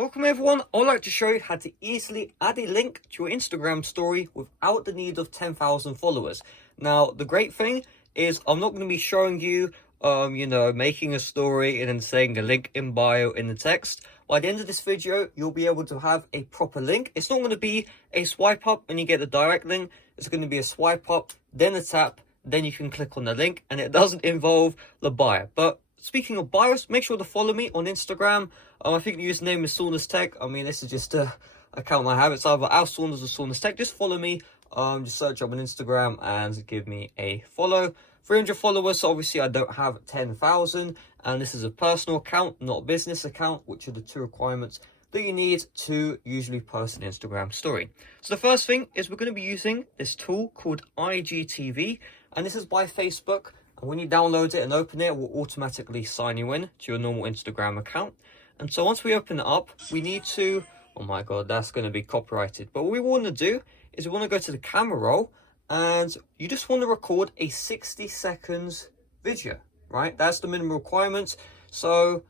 Welcome everyone. I'd like to show you how to easily add a link to your Instagram story without the need of 10,000 followers. Now, the great thing is I'm not going to be showing you, making a story and then saying a link in bio in the text. By the end of this video, you'll be able to have a proper link. It's not going to be a swipe up when you get the direct link. It's going to be a swipe up, then a tap, then you can click on the link, and it doesn't involve the bio. But speaking of bios, make sure to follow me on Instagram. I think the username is Saunders Tech. I mean, this is just a account I have. It's either Al Saunders or Saunders Tech. Just follow me. Just search up on Instagram and give me a follow. 300 followers, so obviously I don't have 10,000. And this is a personal account, not a business account, which are the two requirements that you need to usually post an Instagram story. So the first thing is we're going to be using this tool called IGTV. And this is by Facebook. And when you download it and open it, it will automatically sign you in to your normal Instagram account. And so once we open it up, we need to, oh my God, that's going to be copyrighted. But what we want to do is we want to go to the camera roll and you just want to record a 60 seconds video, right? That's the minimum requirement. So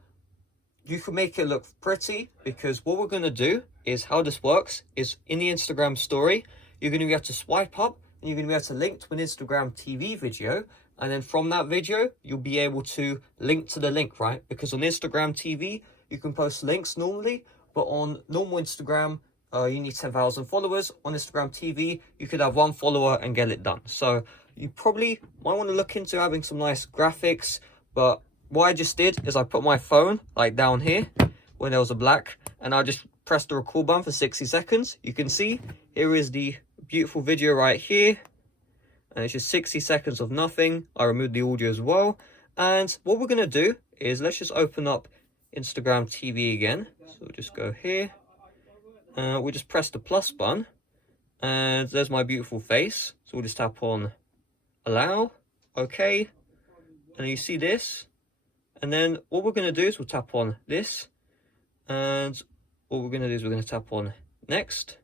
you can make it look pretty, because what we're going to do is how this works is in the Instagram story, you're going to be able to swipe up and you're going to be able to link to an Instagram TV video. And then from that video, you'll be able to link to the link, right? Because on Instagram TV, you can post links normally, but on normal Instagram, you need 10,000 followers. On Instagram TV, you could have 1 follower and get it done. So you probably might want to look into having some nice graphics. But what I just did is I put my phone like down here when there was a black, and I just pressed the record button for 60 seconds. You can see here is the beautiful video right here. And it's just 60 seconds of nothing. I removed the audio as well. And what we're going to do is let's just open up Instagram TV again. So we'll just go here. We'll just press the plus button. And there's my beautiful face. So we'll just tap on allow. Okay. And you see this. And then what we're going to do is we'll tap on this. And what we're going to do is we're going to tap on next.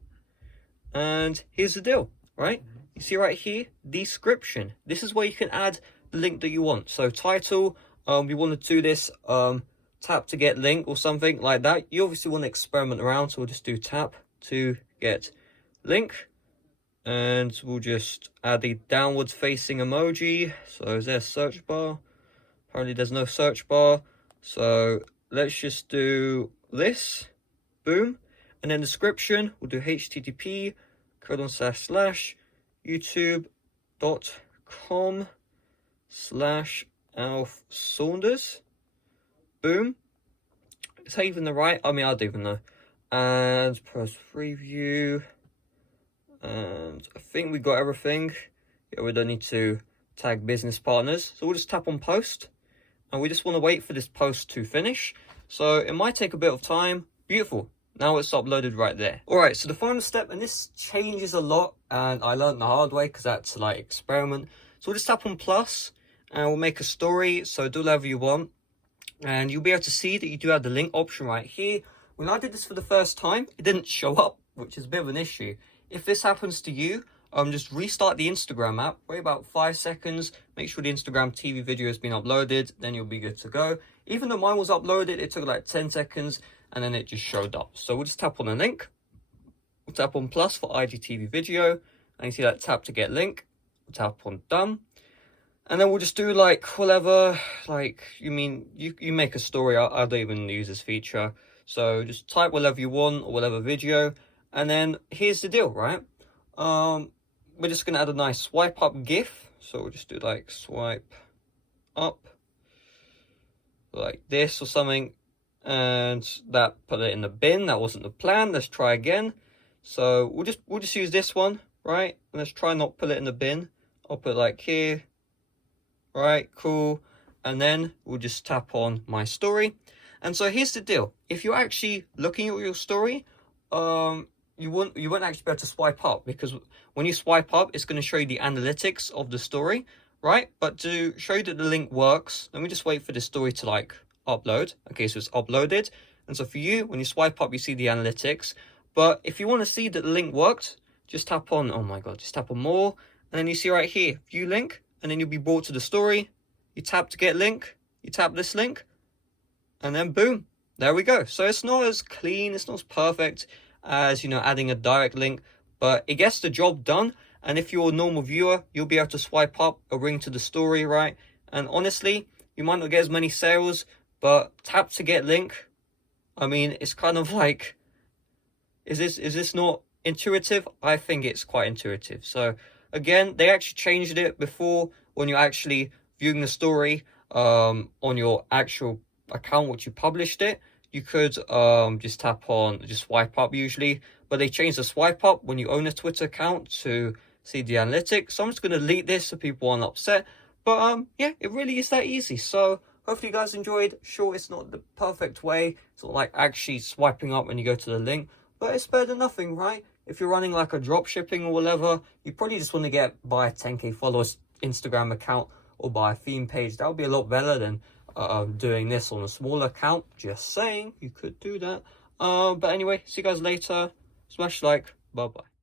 And here's the deal, right? You see right here, description. This is where you can add the link that you want. So title, we want to do this, tap to get link or something like that. You obviously want to experiment around, so we'll just do tap to get link. And we'll just add the downwards facing emoji. So is there a search bar? Apparently there's no search bar. So let's just do this. Boom. And then description, we'll do http youtube.com/Alf Saunders. Boom. Is that even the right? I mean, I don't even know. And press preview. And I think we got everything. Yeah, we don't need to tag business partners. So we'll just tap on post. And we just want to wait for this post to finish. So it might take a bit of time. Beautiful. Now it's uploaded right there. All right, so the final step, and this changes a lot, and I learned the hard way because I had to like experiment. So we'll just tap on plus, and we'll make a story. So do whatever you want, and you'll be able to see that you do have the link option right here. When I did this for the first time, it didn't show up, which is a bit of an issue. If this happens to you, just restart the Instagram app, wait about 5 seconds, make sure the Instagram TV video has been uploaded, then you'll be good to go. Even though mine was uploaded, it took like 10 seconds, and then it just showed up. So we'll just tap on a link. We'll tap on plus for IGTV video. And you see that tap to get link. We'll tap on done. And then we'll just do like whatever, like you make a story. I don't even use this feature. So just type whatever you want or whatever video. And then here's the deal, right? We're just going to add a nice swipe up GIF. So we'll just do like swipe up like this or something. And that put it in the bin. That wasn't the plan. Let's try again. So we'll just use this one, right? And let's try not put it in the bin. I'll put it like here. Right, cool. And then we'll just tap on my story. And so here's the deal. If you're actually looking at your story, you won't actually be able to swipe up, because when you swipe up, it's going to show you the analytics of the story, right? But to show you that the link works, let me just wait for the story to like upload. Okay, so it's uploaded. And so for you, when you swipe up, you see the analytics. But if you want to see that the link worked, just tap on, oh my God, just tap on more. And then you see right here, view link, and then you'll be brought to the story. You tap to get link, you tap this link, and then boom, there we go. So it's not as clean, it's not as perfect as, you know, adding a direct link, but it gets the job done. And if you're a normal viewer, you'll be able to swipe up a ring to the story, right? And honestly, you might not get as many sales, but tap to get link, I mean, it's kind of like, is this not intuitive? I think it's quite intuitive. So again, they actually changed it before when you're actually viewing the story on your actual account, which you published it. You could just swipe up usually, but they changed the swipe up when you own a Twitter account to see the analytics. So I'm just going to delete this so people aren't upset. But yeah, it really is that easy. So hopefully you guys enjoyed. Sure, it's not the perfect way. It's not like actually swiping up when you go to the link, but it's better than nothing, right? If you're running like a drop shipping or whatever, you probably just want to buy a 10k followers Instagram account or buy a theme page. That would be a lot better than doing this on a smaller account. Just saying, you could do that. But anyway, see you guys later. Smash like. Bye bye.